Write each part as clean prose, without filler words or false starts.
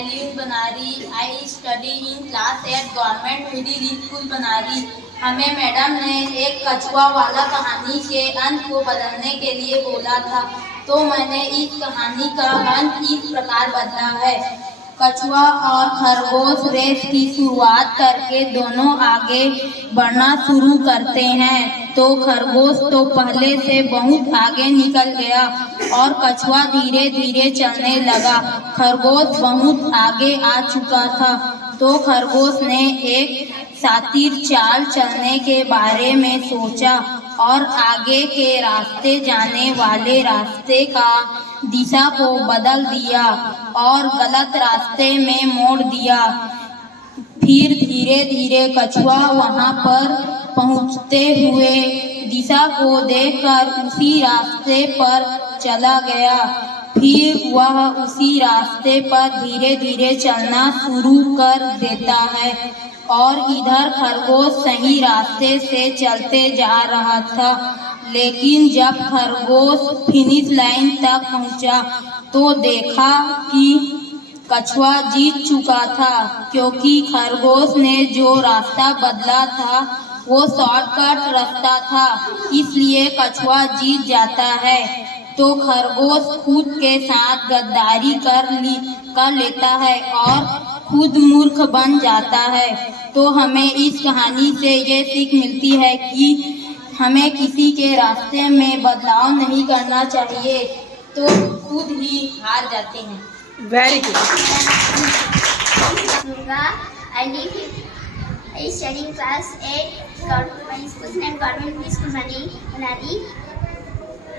Alien Banari. I study in class 8 government middle school Banari. हमें madam ने एक कछुआ वाला कहानी के अंत को बदलने के लिए बोला था, तो मैंने इस कहानी का अंत इस प्रकार बदला है। कछुआ और खरगोश रेस की शुरुआत करके दोनों आगे बढ़ना शुरू करते हैं, तो खरगोश तो पहले से बहुत आगे निकल गया और कछुआ धीरे धीरे चलने लगा। खरगोश बहुत आगे आ चुका था, तो खरगोश ने एक शातिर चाल चलने के बारे में सोचा और आगे के रास्ते जाने वाले रास्ते का दिशा को बदल दिया और गलत रास्ते में मोड़ दिया। फिर धीरे धीरे कछुआ वहां पर पहुंचते हुए दिशा को देखकर उसी रास्ते पर चला गया। फिर वह उसी रास्ते पर धीरे धीरे चलना शुरू कर देता है और इधर खरगोश सही रास्ते से चलते जा रहा था। लेकिन जब खरगोश फिनिश लाइन तक पहुंचा तो देखा कि कछुआ जीत चुका था, क्योंकि खरगोश ने जो रास्ता बदला था वो शॉर्टकट रास्ता था, इसलिए कछुआ जीत जाता है। तो खरगोश खुद के साथ गद्दारी कर लेता है और खुद मूर्ख बन जाता है। तो हमें इस कहानी से ये सीख मिलती है कि हमें किसी के रास्ते में बदलाव नहीं करना चाहिए, तो खुद ही हार जाते हैं। Very good. I study in class 8 government school and government school बनारी।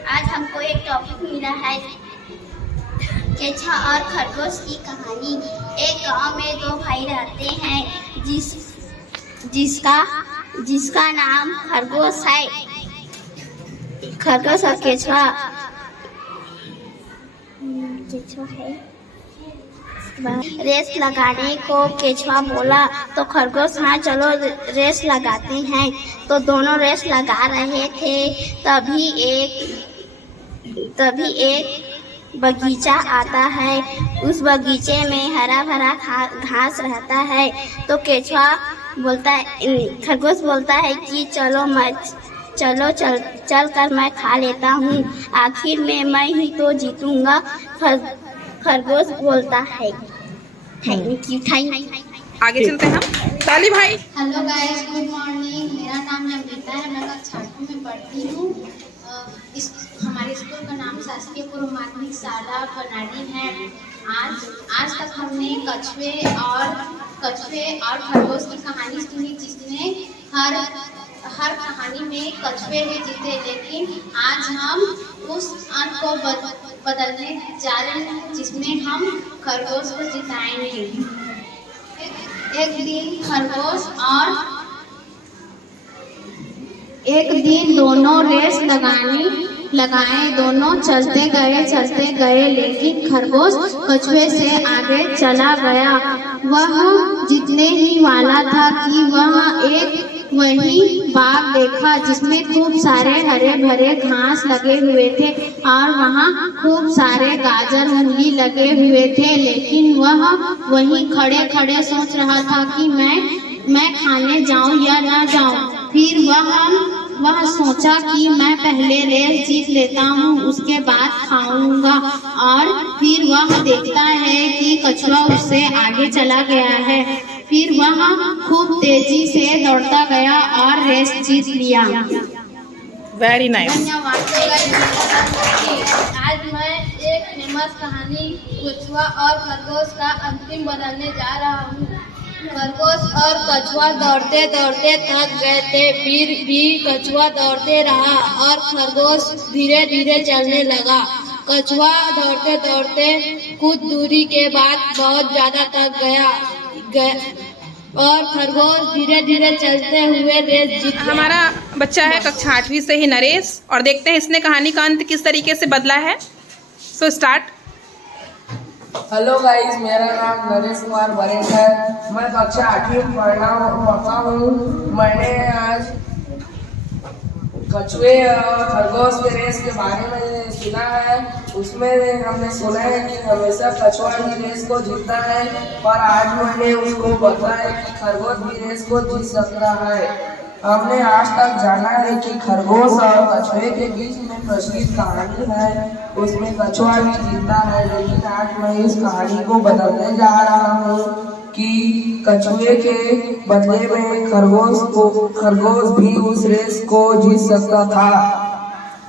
आज हमको एक टॉपिक मिला है केचुआ और खरगोश की कहानी। एक गांव में दो भाई रहते हैं जिसका नाम खरगोश है। खरगोश और केचुआ है। रेस लगाने को केचुआ बोला तो खरगोश हाँ चलो रेस लगाते हैं। तो दोनों रेस लगा रहे थे, तभी एक बगीचा आता है। उस बगीचे में हरा भरा घास रहता है। तो केचुआ बोलता है, खरगोश बोलता है कि चल कर मैं खा लेता हूँ, आखिर में मैं ही तो जीतूंगा। खरगोश बोलता है थैंक यू। आगे चलते हैं हम। ताली भाई। Hello guys, good morning. मेरा नाम नमिता है, मैं कक्षा 6 में पढ़ती हूँ। हमारे स्कूल का नाम शासकीय पूर्व माध्यमिक शाला बनारी है। आज तक हमने कछुए और खरगोश की कहानी सुनी, जिसमें हर कहानी में कछुए ही जीते। लेकिन आज हम उस अंक को बदलने जा रहे हैं, जिसमें हम खरगोश को जिताएंगे। एक दिन दोनों रेस लगाए। दोनों चलते गए, लेकिन खरगोश कछुए से आगे चला गया। वह जीतने ही वाला था कि वही बाग देखा जिसमें खूब सारे हरे भरे घास लगे हुए थे और वहाँ खूब सारे गाजर मूली लगे हुए थे। लेकिन वह वहीं खड़े खड़े सोच रहा था कि मैं खाने जाऊं या ना जाऊं। फिर वह सोचा कि मैं पहले रेस जीत लेता हूँ, उसके बाद खाऊंगा। और फिर वह देखता है कि कछुआ उससे आगे चला गया है। फिर वह खूब तेजी से दौड़ता गया और रेस जीत लिया। Very nice. आज मैं एक फेमस कहानी कछुआ और खरगोश का अंतिम बदलने जा रहा हूँ। खरगोश और कछुआ दौड़ते दौड़ते थक गए थे, फिर भी कछुआ दौड़ते रहा और खरगोश धीरे धीरे चलने लगा। कछुआ दौड़ते दौड़ते कुछ दूरी के बाद बहुत ज्यादा थक गया और खरगोश धीरे धीरे चलते हुए रेस जीत गया। हमारा बच्चा है कक्षा 8वीं से ही नरेश, और देखते हैं इसने कहानी का अंत किस तरीके से बदला है। So start. हेलो गाइस, मेरा नाम नरेश कुमार बरेट है। मैं कक्षा 8वीं में पढ़ता हूँ। मैंने आज कछुए और खरगोश के रेस के बारे में सुना है। उसमें हमने सुना है कि हमेशा कछुआ ही रेस को जीतता है, पर आज मैंने उसको बताया कि खरगोश भी रेस को जीत सकता है। हमने आज तक जाना है कि खरगोश और कछुए के बीच में प्रचलित कहानी है, उसमें कछुआ भी जीतता है। लेकिन आज मैं इस कहानी को बदलने जा रहा हूँ कि कछुए के बदले में खरगोश भी उस रेस को जीत सकता था।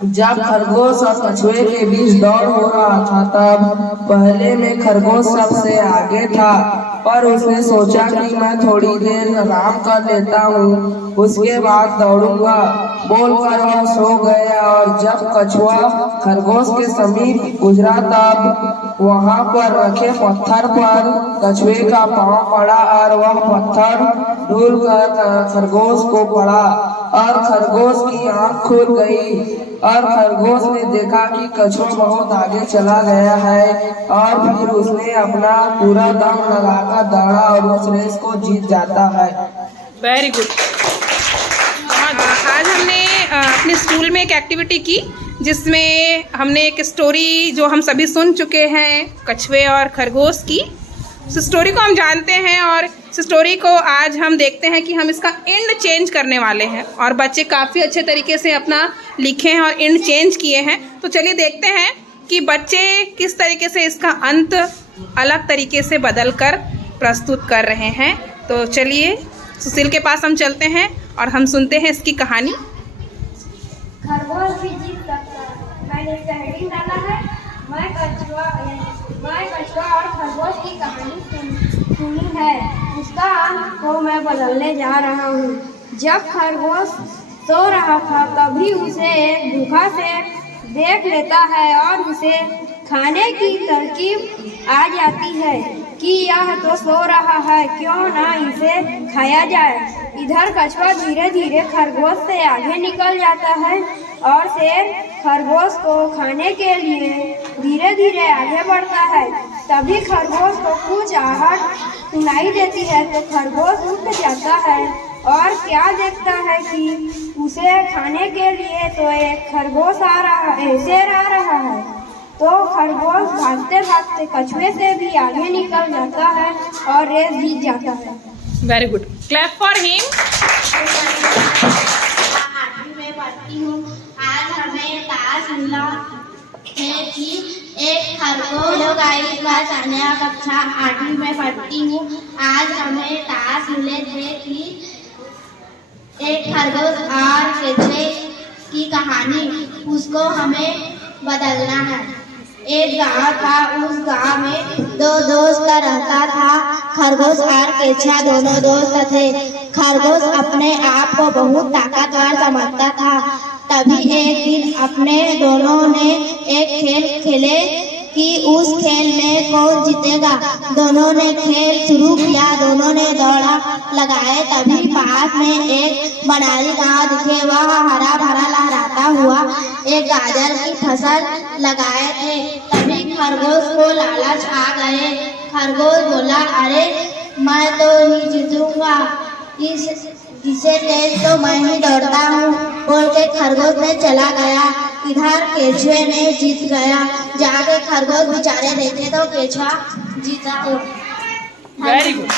जब खरगोश और कछुए के बीच दौड़ हो रहा था, तब पहले में खरगोश सबसे आगे था, पर उसने सोचा कि मैं थोड़ी देर आराम कर लेता हूँ, उसके बाद दौड़ूंगा बोलकर वह सो गया। और जब कछुआ खरगोश के समीप गुजरा, तब वहाँ पर रखे पत्थर पर कछुए का पाँव पड़ा और वह पत्थर डूल कर खरगोश को पड़ा और खरगोश की आँख खुल गई और खरगोश ने देखा कि कछुआ बहुत आगे चला गया है और फिर उसने अपना पूरा दम लगाकर दौड़ा और उस रेस को जीत जाता है। Very good. आज हमने अपने स्कूल में एक एक्टिविटी की जिसमें हमने एक स्टोरी जो हम सभी सुन चुके हैं कछुए और खरगोश की, उस स्टोरी को हम जानते हैं और इस स्टोरी को आज हम देखते हैं कि हम इसका एंड चेंज करने वाले हैं। और बच्चे काफ़ी अच्छे तरीके से अपना लिखे हैं और एंड चेंज किए हैं। तो चलिए देखते हैं कि बच्चे किस तरीके से इसका अंत अलग तरीके से बदल कर प्रस्तुत कर रहे हैं। तो चलिए सुशील के पास हम चलते हैं और हम सुनते हैं इसकी कहानी। खरगोश भी जीत सकता है। मैंने इसका हेडिंग डाला है, मैं कछुआ और खरगोश की कहानी सुनी है, उसका अंत को मैं बदलने जा रहा हूँ। जब खरगोश सो रहा था, तभी उसे एक भूखा से देख लेता है और उसे खाने की तरकीब आ जाती है कि यह तो सो रहा है, क्यों ना इसे खाया जाए। इधर कछुआ धीरे धीरे खरगोश से आगे निकल जाता है और शेर खरगोश को खाने के लिए धीरे धीरे आगे बढ़ता है। तभी खरगोश को कुछ आहट सुनाई देती है, तो खरगोश उठ जाता है और क्या देखता है कि उसे खाने के लिए तो एक खरगोश आ रहा है, शेर आ रहा है। तो खरगोश भागते भागते कछुए से भी आगे निकल जाता है और रेस जीत जाता है। Very good, clap for him. मैं पढ़ती हूँ। आज हमें ताश मिला है कि एक खरगोश। हेलो गाइस, मैं सानिया कक्षा 8वीं में पढ़ती हूँ। आज हमें ताश मिले थे कि एक खरगोश और कछुए की कहानी, उसको हमें बदलना है। एक गांव था, उस गांव में दो दोस्त रहता था। खरगोश और कछुआ दोनों दोस्त थे। खरगोश अपने आप को बहुत ताकतवर समझता था। तभी एक दिन अपने दोनों ने एक खेल खेले कि उस खेल में कौन जीतेगा। दोनों ने खेल शुरू किया, दोनों ने दौड़ा लगाए। तभी पास में एक बनाली गांव दिखे, वह हरा भरा लहराता हुआ एक गाजर की फसल लगाए थे। तभी खरगोश को लालच आ गए। खरगोश बोला, अरे मैं तो ही जीतूंगा, जिसे तेज तो मैं ही दौड़ता हूँ, बोल के खरगोश में चला गया। इधर कछुए ने जीत गया। जाके खरगोश बेचारे देखे तो कछुआ जीता। Very good.